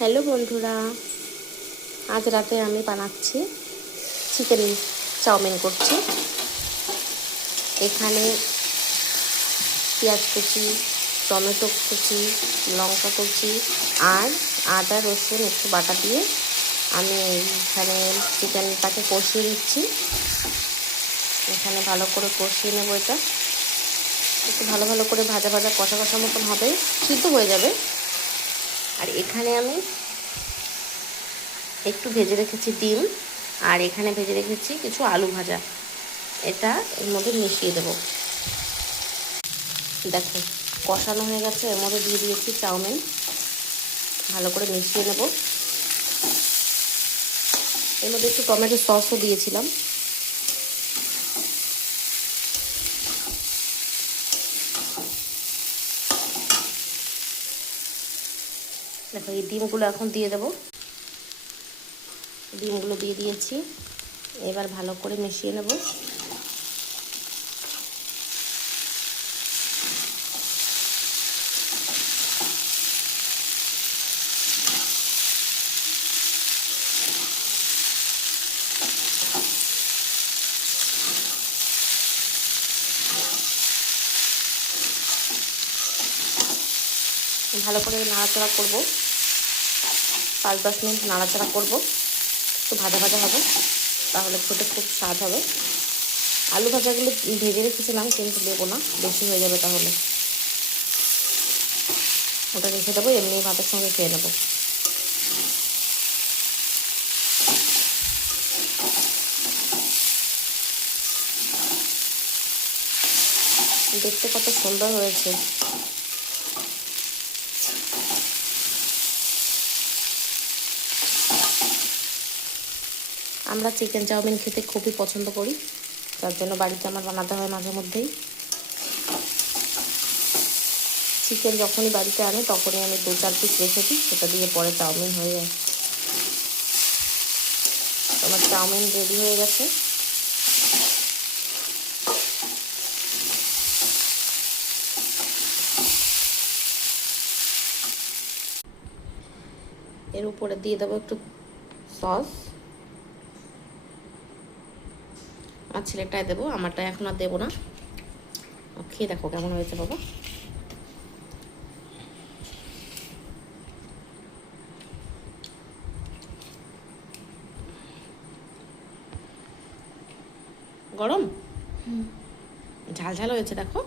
Hello বন্ধুরা, আজ রাতে আমি বানাচ্ছি চিকেন চাউমিন করছি। এখানে পেঁয়াজ কুচি, টমেটো কুচি, লঙ্কা কুচি আর আদা রসুন একটু বাটা দিয়ে আমি এখানে চিকেনটাকে কষিয়ে নিচ্ছি। এখানে ভালো করে কষিয়ে নেবো। এটা একটু ভালো ভালো করে ভাজা ভাজা কষা কষা মতন হবে, সিদ্ধ হয়ে যাবে। আর এখানে আমি একটু ভেজে রেখেছি ডিম, আর এখানে ভেজে রেখেছি কিছু আলু ভাজা। এটা এর মধ্যে মিশিয়ে দেব। দেখো কষানো হয়ে গেছে, এর মধ্যে দিয়ে দিয়েছি চাউমিন, ভালো করে মিশিয়ে নেব। এর মধ্যে একটু টমেটো সসও দিয়েছিলাম। দেখো এই ডিমগুলো এখন দিয়ে দেব। ডিমগুলো দিয়ে দিয়েছি, এবার ভালো করে মিশিয়ে নেব। ভালো করে নাড়াচাড়া করব, 5-10 মিনিট নাড়াচাড়া করব। একটু ভাজা ভাজা হবে, তাহলে খেতে খুব স্বাদ হবে। আলু ভাজাগুলো ভেজে রেখেছিলাম, কিন্তু দেবো না, বেশি হয়ে যাবে তাহলে। ওটা রেখে দেবো, এমনি ভাতের সঙ্গে খেয়ে নেবো। দেখতে কত সুন্দর হয়েছে। আমরা চিকেন চাউমিন খেতে খুবই পছন্দ করি, তার জন্য বাড়িতে আমার বানাতে হয় মাঝে মধ্যেই। চিকেন যখনই বাড়িতে আনে তখনই আমি 2-4 পিস রেখে দিই, সেটা দিয়ে পরে চাউমিন হয়ে যায়। আমার চাউমিন রেডি হয়ে গেছে। এর উপরে দিয়ে দেবো একটু সস। আর ছেলেটায় দেবো, আমারটা এখন আর দেবো না। খেয়ে দেখো কেমন হয়েছে বাবা। গরম ঝাল ঝাল হয়েছে দেখো।